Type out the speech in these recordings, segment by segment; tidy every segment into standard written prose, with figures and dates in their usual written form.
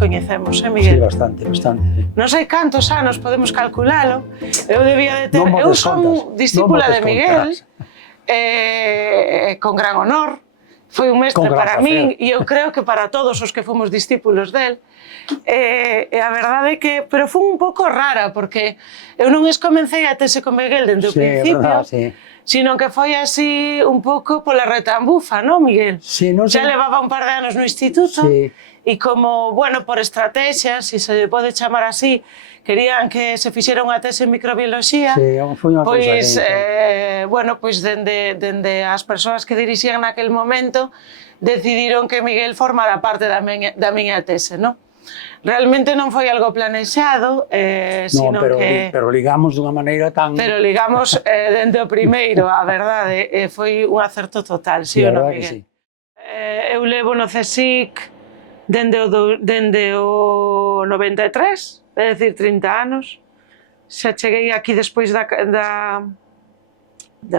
coñecemos, Sí, Miguel? bastante, bastante. Sí. Non sei cantos anos podemos calculalo. Eu debía de ter... Non Eu botes son contas, discípula non de botes Miguel, contas. con gran honor. Foi un mestre Con gran para placer. min e eu creo que para todos os que fomos discípulos del. E a verdade é que... Pero foi un pouco rara, porque eu non escomecei a tese con Miguel dende o Sí, é principio, verdad, sí. sino que foi así un pouco pola retambufa, non, Miguel? Sí, non Xa sei... levaba un par de anos no instituto, Sí. e como, bueno, por estrategia, se se pode chamar así, querían que se fixera unha tese en microbioloxía, Sí, foi unha cousa pois, aí, bueno, pois dende as persoas que dirixían naquel momento decidiron que Miguel formara parte da miña tese, non? Realmente non foi algo planexado, sino que... pero ligamos dunha maneira tan... Pero ligamos dende o primeiro, a verdade, foi un acerto total, Sí, sí ou a non, verdade que Miguel? sí. Eu levo no CSIC dende o 93, é dicir, 30 anos. Xa cheguei aquí despois de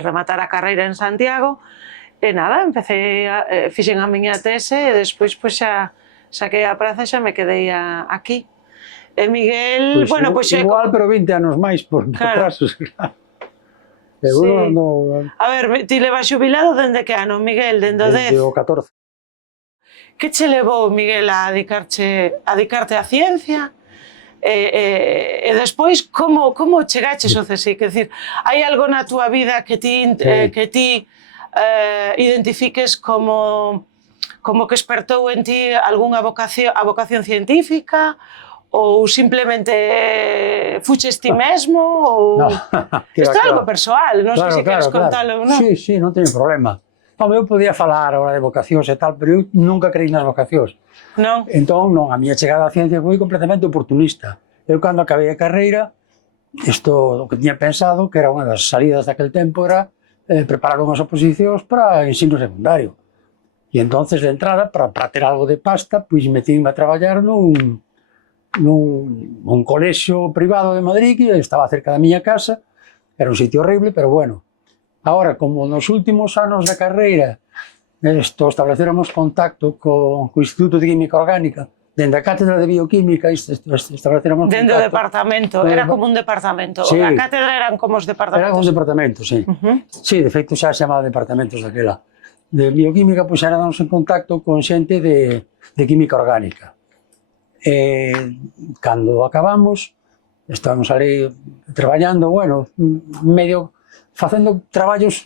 rematar a carreira en Santiago, e nada, fixen a miña tese e despois xa saquei a praza e xa me quedei aquí. E Miguel, Pois, bueno, pois... igual, pero 20 anos máis por atrasos, claro. Sí. No... A ver, ti levas xubilado dende que ano, Miguel? Dende o 10? Desde o 14. Que che levou, Miguel, a dedicarte á ciencia? E despois, como chegaches ao CSIC? Quer dicir, hai algo na túa vida que ti identifiques como que espertou en ti algunha vocación científica, ou simplemente fuches ti mesmo, ou... Isto é algo persoal, non sei se queres contalo ou non. Sí, non teño problema. Eu podía falar agora de vocacións e tal, pero eu nunca creí nas vocacións. Non? Entón, non, a miña chegada á ciencia foi completamente oportunista. Eu, cando acabei a carreira, o que tiña pensado, que era unha das salidas daquel tempo, era preparar unhas oposicións para ensino secundario. E entonces, de entrada, para ter algo de pasta, pois metínme a traballar nun colexio privado de Madrid, que estaba cerca da miña casa. Era un sitio horrible, pero bueno. Ahora, como nos últimos anos da carreira estableceramos contacto co Instituto de Química Orgánica, dende a Cátedra de Bioquímica estableceramos contacto. Dende o departamento, era como un departamento. Sí. A cátedra eran como os departamentos. Eran os departamentos, sí. Sí, de feito xa se chamaba departamentos daquela. De Bioquímica, pois éramos en contacto con xente de Química Orgánica. Cando acabamos, estábamos ali traballando, bueno, medio facendo traballos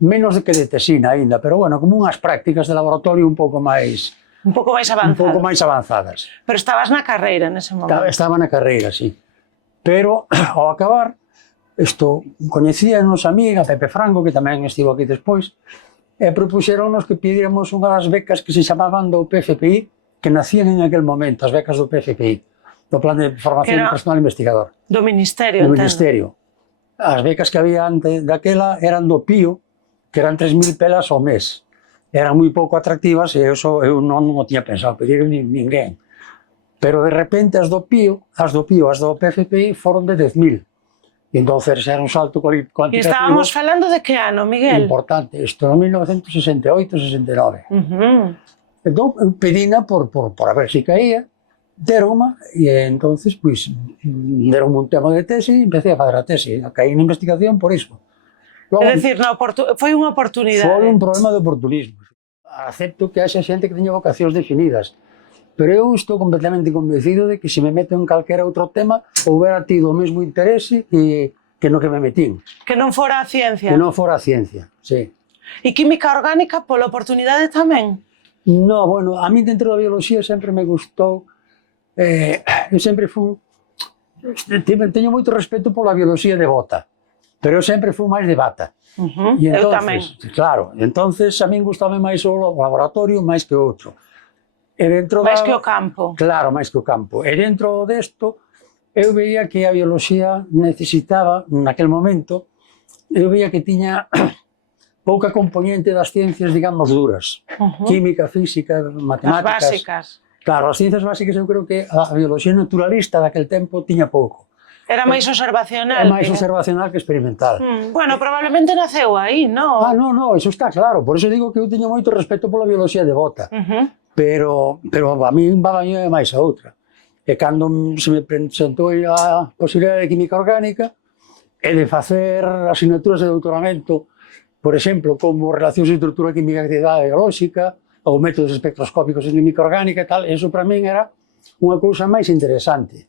menos que de tesina aínda, pero bueno, como unhas prácticas de laboratorio un pouco máis avanzadas. Pero estabas na carreira nese momento. Estaba na carreira, sí. Pero ao acabar, coñecíanos a amiga, Pepe Franco, que tamén estivo aquí despois, e propuxeronnos que pidíramos unha das becas que se chamaban do PFPI, que nacían en aquel momento, as becas do PFPI, do Plan de Formación de Personal Investigador. Do Ministerio, do Ministerio. As becas que había antes daquela eran do PIO, que eran 3.000 pelas ao mes. Eran moi pouco atractivas e eu non o tiña pensado pedir ninguén. Pero de repente as do PIO, as do PFPI foron de 10.000. E entonces era un salto cuantitativo. E estábamos falando de que ano, Miguel? Importante, isto no 1968-69. Entón, eu pedina por a ver se caía, deronma, e entonces, pois, deronme un tema de tese e empecé a fazer a tese. Caí na investigación por iso. É dicir, foi unha oportunidade. Foi un problema de oportunismo. Acepto que haxa xente que teña vocacións definidas, pero eu estou completamente convencido de que se me meto en calquera outro tema, houbera tido o mesmo interese que no que me metín. Que non fora a ciencia. Que non fora a ciencia, sí. E química orgánica pola oportunidade tamén? No, bueno, a mí dentro da bioloxía sempre me gustou. Eu sempre teño moito respeto pola bioloxía de bota, pero eu sempre fui máis de bata. Eu tamén. Claro, entonces a min gustame máis o laboratorio máis que outro. Máis que o campo. Claro, máis que o campo. E dentro desto, eu veía que a bioloxía necesitaba, naquel momento, eu veía que tiña pouca componente das ciencias, digamos, duras. Química, física, matemáticas. As básicas. Claro, as ciencias básicas eu creo que a bioloxía naturalista daquel tempo tiña pouco. Era máis observacional. É máis observacional que experimental. Bueno, probablemente naceu aí, non? Non, iso está claro. Por iso digo que eu teño moito respeto pola bioloxía de bota. pero a mí vábame máis a outra. E cando se me presentou a posibilidade de química orgánica e de facer asignaturas de doutoramento, por exemplo, como relacións de estrutura química e actividade biolóxica, ou métodos espectroscópicos en química orgánica e tal, eso para min era unha cousa máis interesante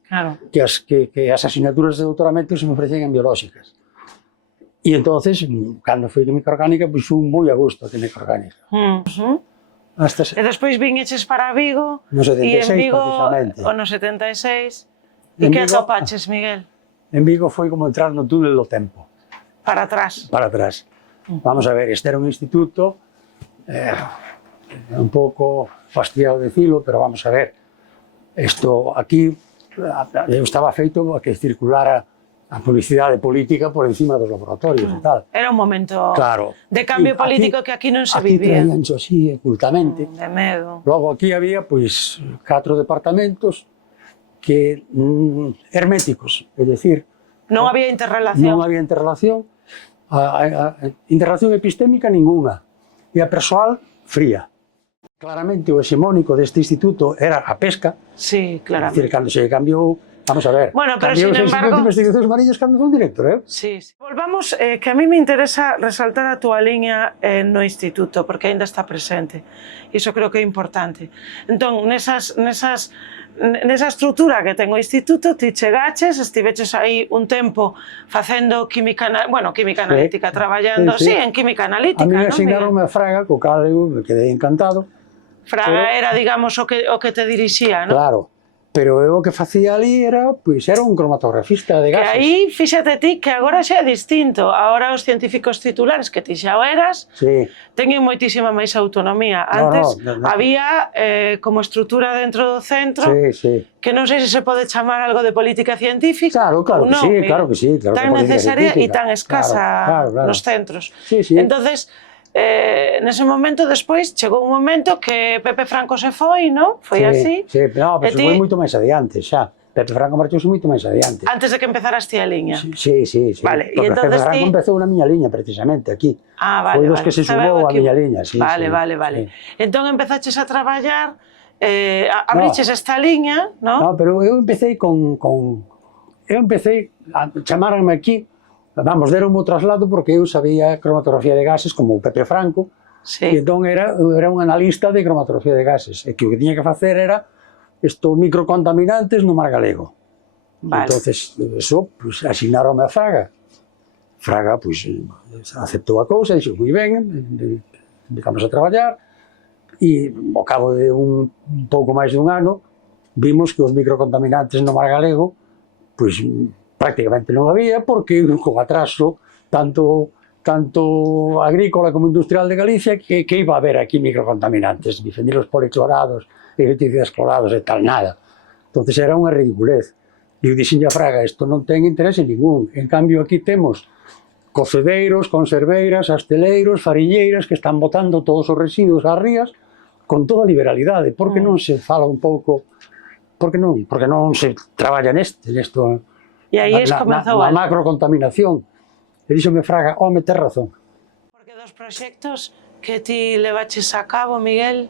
que as asignaturas de doutoramento se me ofrecían en biolóxicas. E entonces, cando foi química orgánica, pois fui moi a gusto a química orgánica. E despois viñeches para Vigo, no 76, e en Vigo, precisamente. no 76, e que atopaches, Miguel? En Vigo foi como entrar no túnel do tempo. Para atrás. Para atrás. Vamos a ver, este era un instituto, un pouco fastidiado de decirlo, pero vamos a ver, isto aquí estaba feito a que circulara a publicidade política por encima dos laboratorios e tal. Era un momento claro. De cambio político que aquí non se vivía. Aquí traíancho así, ocultamente. De medo. Logo aquí había, pois, 4 departamentos que herméticos, é dicir... Non había interrelación. Non había interrelación. Interrelación epistémica ninguna. E a persoal, fría. Claramente o hexemónico deste instituto era a pesca. Sí, claramente. É dicir, cando se cambiou... Vamos a ver, bueno, pero sin embargo... de investigacións mariñas cando son director, Sí, sí. Volvamos, que a mí me interesa resaltar a túa liña no instituto, porque aínda está presente. Iso creo que é importante. Entón, nesa estrutura que ten o instituto, ti chegaches, estiveches aí un tempo facendo química analítica, traballando, sí, en química analítica, non? A mí asignaronme a Fraga, co cal eu me quedei encantado. Fraga era, digamos, o que te dirixía, non? Claro. Pero eu o que facía ali era un cromatografista de gases. Que aí, fíxate ti, que agora xa é distinto. Agora os científicos titulares, que ti xa o eras, teñen moitísima máis autonomía. Antes había como estrutura dentro do centro, que non sei se se pode chamar algo de política científica ou non. Claro que sí. Tan necesaria e tan escasa nos centros. Entonces, nese momento, despois, chegou un momento que Pepe Franco se foi, non? Foi así? Sí, pero se foi moito máis adiante, xa. Pepe Franco marchouse moito máis adiante. Antes de que empezaras ti a liña? Sí. Vale, porque Pepe Franco empezou na miña liña, precisamente, aquí. Foi dos que se sumou a miña liña, sí. Vale. Entón empezaches a traballar, abriches esta liña, non? No, pero eu empecé chamaranme aquí. Vamos, deron o traslado porque eu sabía cromatografía de gases como o Pepe Franco, e entón era un analista de cromatografía de gases, e que o que tiña que facer era estos microcontaminantes no mar galego. Entonces, eso, pues, asignaronme a Fraga. Fraga, pues, aceptou a cousa, dixo, moi ben, empezamos a traballar, e ao cabo de un pouco máis de un ano, vimos que os microcontaminantes no mar galego, pues, prácticamente non había, porque con atraso tanto agrícola como industrial de Galicia que iba a haber aquí microcontaminantes, bifenilos policlorados, herbicidas clorados e tal, nada. Entonces era unha ridiculez. E eu dixen a Fraga, isto non ten interese ningún. En cambio aquí temos cocedeiros, conserveiras, asteleiros, farilleiras que están botando todos os residuos ás rías con toda liberalidade. Por que non se fala un pouco, por que non se traballa nesto? E aí comezou a macrocontaminación. E díxome Fraga, tes razón. Porque dos proxectos que ti levaches a cabo, Miguel,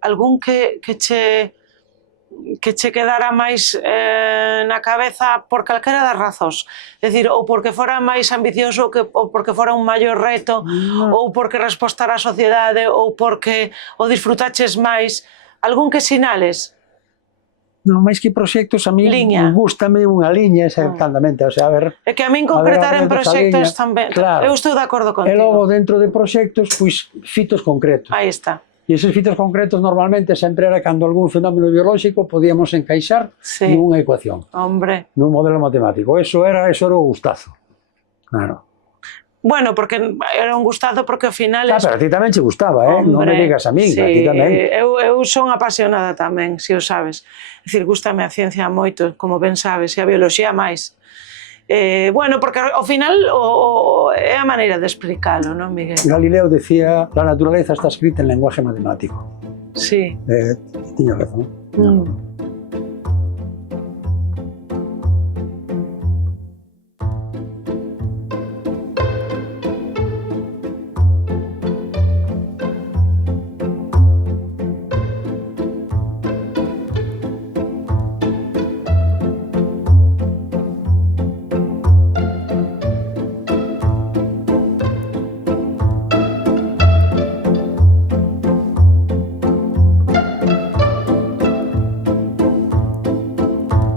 algún que che quedara máis na cabeza por calquera das razóns? É dicir, ou porque fora máis ambicioso, ou porque fora un maior reto, ou porque respostara a sociedade, ou porque o disfrutaches máis, algún que sinales? Non, máis que proxectos, a mí gústame unha liña exactamente, o sea, a ver... É que a min concretar en proxectos tamén, eu estou de acordo contigo. E logo, dentro de proxectos, pois, fitos concretos. Aí está. E eses fitos concretos normalmente sempre era cando algún fenómeno biolóxico podíamos encaixar nunha ecuación, nun modelo matemático. Eso era o gustazo. Claro. Bueno, porque era un gustado porque ao final... pero a ti tamén che gustaba, non me digas a min, a ti tamén. Eu son apasionada tamén, se o sabes. É dicir, gústame a ciencia moito, como ben sabes, e a bioloxía máis. Bueno, porque ao final é a maneira de explicarlo, non, Miguel? Galileo decía, la naturaleza está escrita en lenguaje matemático. Sí. Tiña razón.